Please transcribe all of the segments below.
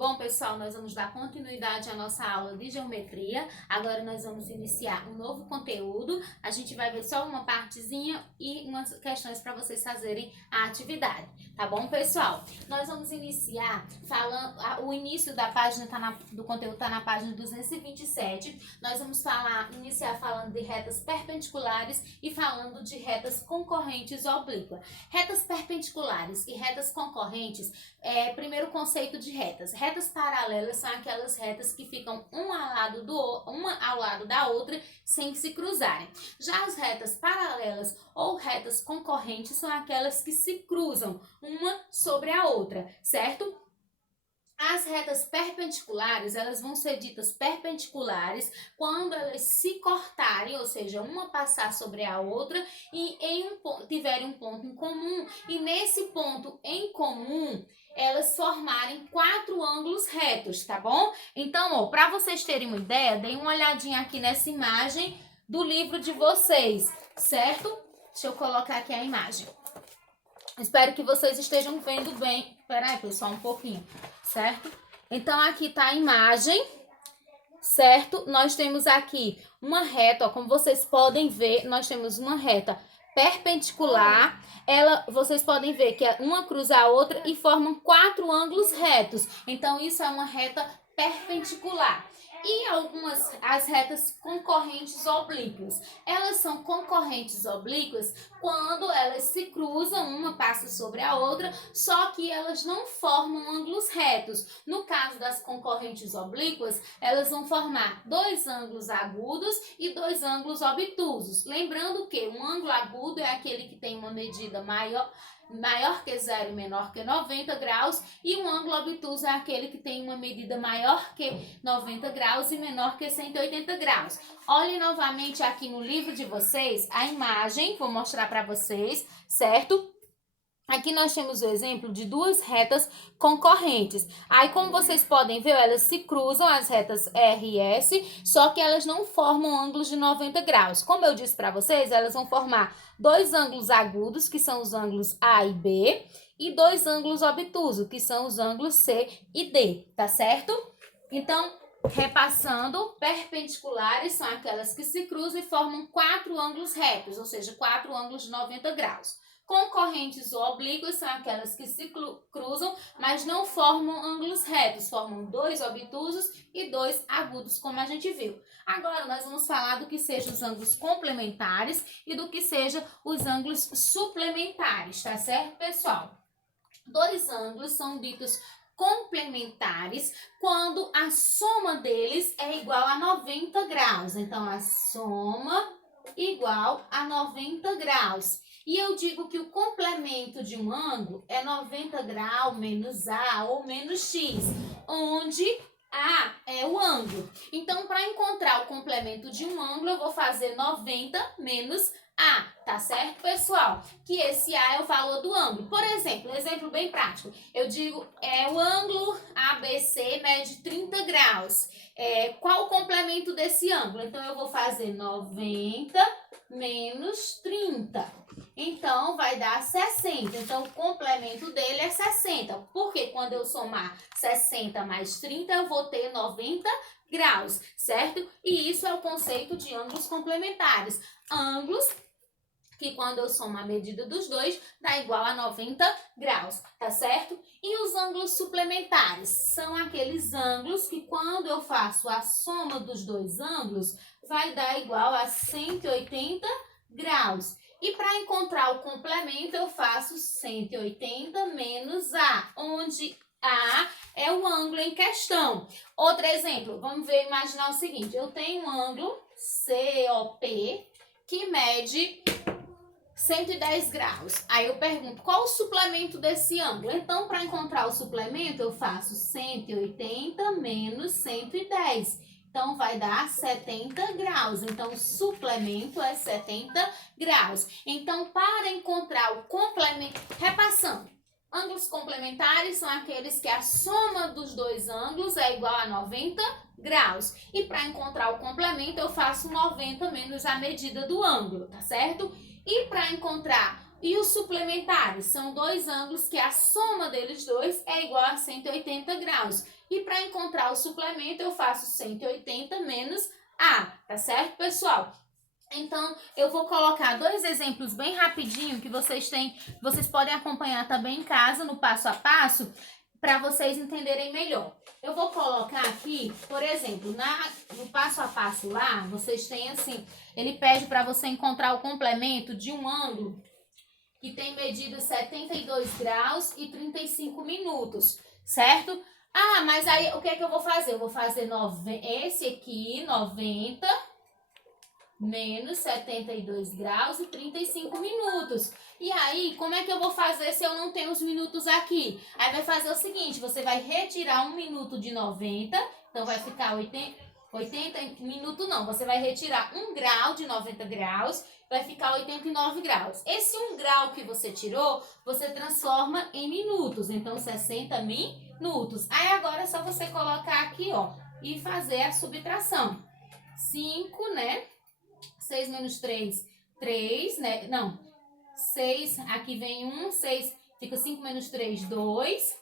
Bom, pessoal, nós vamos dar continuidade à nossa aula de geometria. Agora nós vamos iniciar um novo conteúdo. A gente vai ver só uma partezinha e umas questões para vocês fazerem a atividade. Tá bom, pessoal? Nós vamos iniciar falando... O início da página do conteúdo está na página 227. Nós vamos iniciar falando de retas perpendiculares e falando de retas concorrentes oblíquas. Retas perpendiculares e retas concorrentes, primeiro conceito de retas. Retas paralelas são aquelas retas que ficam uma ao lado da outra sem se cruzarem. Já as retas paralelas ou retas concorrentes são aquelas que se cruzam uma sobre a outra, certo? As retas perpendiculares, elas vão ser ditas perpendiculares quando elas se cortarem, ou seja, uma passar sobre a outra e tiverem um ponto em comum. E nesse ponto em comum, elas formarem 4 ângulos retos, tá bom? Então, para vocês terem uma ideia, deem uma olhadinha aqui nessa imagem do livro de vocês, certo? Deixa eu colocar aqui a imagem. Espero que vocês estejam vendo bem. Espera aí, pessoal, um pouquinho, certo? Então, aqui tá a imagem, certo? Nós temos aqui uma reta, ó, como vocês podem ver, nós temos uma reta perpendicular. Vocês podem ver que uma cruza a outra e formam 4 ângulos retos. Então, isso é uma reta perpendicular. E as retas concorrentes oblíquas. Elas são concorrentes oblíquas quando elas se cruzam, uma passa sobre a outra, só que elas não formam ângulos retos. No caso das concorrentes oblíquas, elas vão formar 2 ângulos agudos e 2 ângulos obtusos. Lembrando que um ângulo agudo é aquele que tem uma medida maior que 0 e menor que 90 graus, e um ângulo obtuso é aquele que tem uma medida maior que 90 graus e menor que 180 graus. Olhem novamente aqui no livro de vocês a imagem, vou mostrar para vocês, certo? Aqui nós temos o exemplo de 2 retas concorrentes. Aí, como vocês podem ver, elas se cruzam, as retas R e S, só que elas não formam ângulos de 90 graus. Como eu disse para vocês, elas vão formar 2 ângulos agudos, que são os ângulos A e B, e 2 ângulos obtusos, que são os ângulos C e D, tá certo? Então, repassando, perpendiculares são aquelas que se cruzam e formam 4 ângulos retos, ou seja, 4 ângulos de 90 graus. Concorrentes ou oblíquas são aquelas que se cruzam, mas não formam ângulos retos, formam 2 obtusos e 2 agudos, como a gente viu. Agora, nós vamos falar do que sejam os ângulos complementares e do que sejam os ângulos suplementares, tá certo, pessoal? 2 ângulos são ditos complementares quando a soma deles é igual a 90 graus. Então, a soma igual a 90 graus. E eu digo que o complemento de um ângulo é 90 graus menos A ou menos X, onde A é o ângulo. Então, para encontrar o complemento de um ângulo, eu vou fazer 90 menos A, tá certo, pessoal? Que esse A é o valor do ângulo. Por exemplo, um exemplo bem prático. Eu digo, o ângulo ABC mede 30 graus. Qual o complemento desse ângulo? Então, eu vou fazer 90 menos 30. Então, vai dar 60. Então, o complemento dele é 60. Porque quando eu somar 60 mais 30, eu vou ter 90 graus, certo? E isso é o conceito de ângulos complementares. Ângulos que quando eu somo a medida dos dois, dá igual a 90 graus, tá certo? E os ângulos suplementares são aqueles ângulos que quando eu faço a soma dos 2 ângulos, vai dar igual a 180 graus. E para encontrar o complemento, eu faço 180 menos A, onde A é o ângulo em questão. Outro exemplo, vamos imaginar o seguinte, eu tenho um ângulo COP que mede 110 graus. Aí eu pergunto, qual o suplemento desse ângulo? Então, para encontrar o suplemento, eu faço 180 menos 110. Então, vai dar 70 graus. Então, o suplemento é 70 graus. Então, para encontrar o complemento, repassando, ângulos complementares são aqueles que a soma dos 2 ângulos é igual a 90 graus. E para encontrar o complemento, eu faço 90 menos a medida do ângulo, tá certo? E para encontrar E os suplementares são dois ângulos que a soma deles dois é igual a 180 graus. E para encontrar o suplemento, eu faço 180 menos A, tá certo, pessoal? Então, eu vou colocar dois exemplos bem rapidinho que vocês podem acompanhar também em casa, no passo a passo, para vocês entenderem melhor. Eu vou colocar aqui, por exemplo, no passo a passo lá, vocês têm assim, ele pede para você encontrar o complemento de um ângulo que tem medido 72 graus e 35 minutos, certo? Ah, mas aí o que é que eu vou fazer? Eu vou fazer esse aqui, 90 menos 72 graus e 35 minutos. E aí, como é que eu vou fazer se eu não tenho os minutos aqui? Aí vai fazer o seguinte, você vai retirar 1 minuto de 90, então vai ficar 80 minutos não, você vai retirar 1 grau de 90 graus, vai ficar 89 graus. Esse 1 grau que você tirou, você transforma em minutos, então 60 minutos. Aí agora é só você colocar aqui, ó, e fazer a subtração. 5, né? 6 menos 3, 3, né? Não, 6, aqui vem 1, 6, fica 5 menos 3, 2,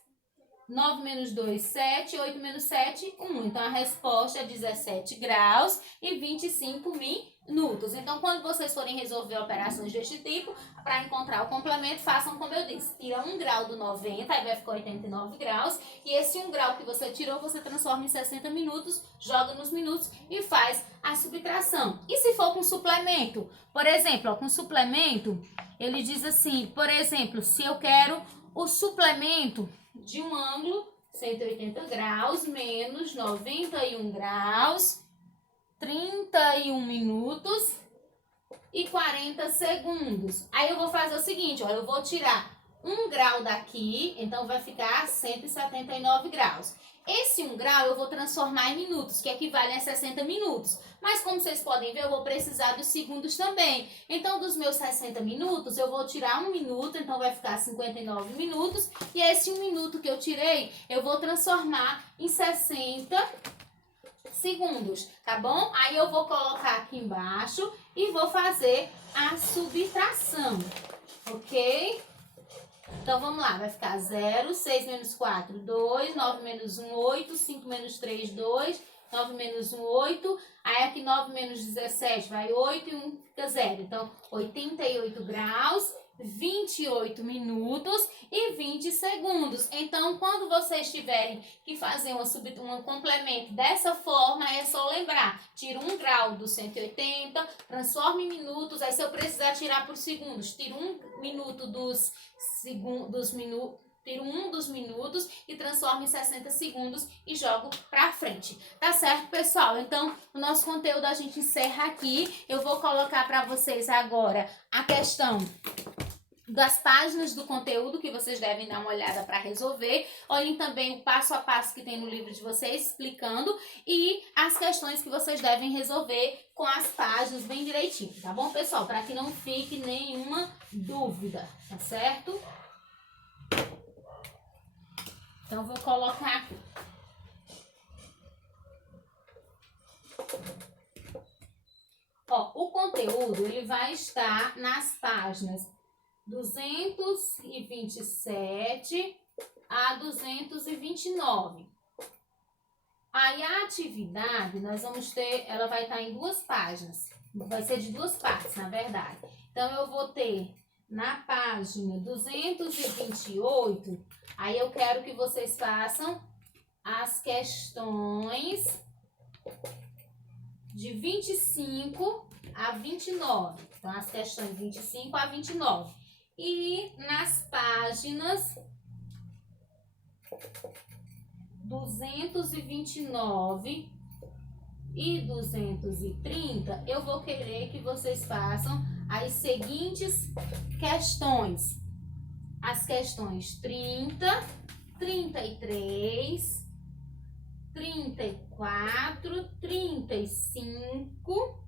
9 menos 2, 7, 8 menos 7, 1. Então, a resposta é 17 graus e 25 minutos. Então, quando vocês forem resolver operações deste tipo, para encontrar o complemento, façam como eu disse. Tira 1 grau do 90, aí vai ficar 89 graus. E esse 1 grau que você tirou, você transforma em 60 minutos, joga nos minutos e faz a subtração. E se for com suplemento? Por exemplo, ó, com suplemento, ele diz assim, por exemplo, se eu quero o suplemento de um ângulo 180 graus menos 91 graus, 31 minutos e 40 segundos. Aí eu vou fazer o seguinte, ó, eu vou tirar 1 grau daqui, então vai ficar 179 graus. Esse 1 grau eu vou transformar em minutos, que equivalem a 60 minutos. Mas como vocês podem ver, eu vou precisar dos segundos também. Então, dos meus 60 minutos, eu vou tirar 1 minuto, então vai ficar 59 minutos. E esse 1 minuto que eu tirei, eu vou transformar em 60 segundos, tá bom? Aí eu vou colocar aqui embaixo e vou fazer a subtração, ok? Então, vamos lá, vai ficar 0, 6 menos 4, 2, 9 menos 1, 8, 5 menos 3, 2, 9 menos 1, 8, aí aqui 9 menos 17 vai 8 e 1 fica 0. Então, 88 graus, 28 minutos e 20 segundos. Então, quando vocês tiverem que fazer um complemento dessa forma, é só lembrar, tira 1 grau do 180, transforma em minutos, aí se eu precisar tirar por segundos, tiro 1 minuto tiro 1 dos minutos e transformo em 60 segundos e jogo pra frente. Tá certo, pessoal? Então, o nosso conteúdo a gente encerra aqui. Eu vou colocar pra vocês agora a questão das páginas do conteúdo que vocês devem dar uma olhada para resolver. Olhem também o passo a passo que tem no livro de vocês explicando e as questões que vocês devem resolver com as páginas bem direitinho, tá bom, pessoal? Para que não fique nenhuma dúvida, tá certo? Então, vou colocar aqui. Ó, o conteúdo, ele vai estar nas páginas 227 a 229. Aí a atividade, nós vamos ter, ela vai estar em 2 páginas. Vai ser de 2 partes, na verdade. Então, eu vou ter na página 228, aí eu quero que vocês façam as questões de 25 a 29. Então, as questões 25 a 29. E nas páginas 229 e 230, eu vou querer que vocês façam as seguintes questões. As questões 30, 33, 34, 35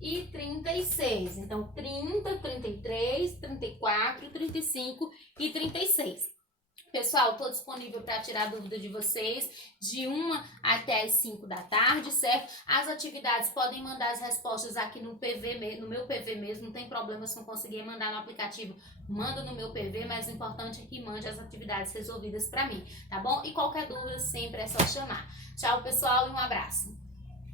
e 36. Então, 30, 33, 34, 35 e 36. Pessoal, estou disponível para tirar dúvida de vocês de 1 até as 5 da tarde, certo? As atividades podem mandar as respostas aqui no PV, no meu PV mesmo, não tem problema se não conseguir mandar no aplicativo, manda no meu PV, mas o importante é que mande as atividades resolvidas para mim, tá bom? E qualquer dúvida sempre é só chamar. Tchau, pessoal, e um abraço.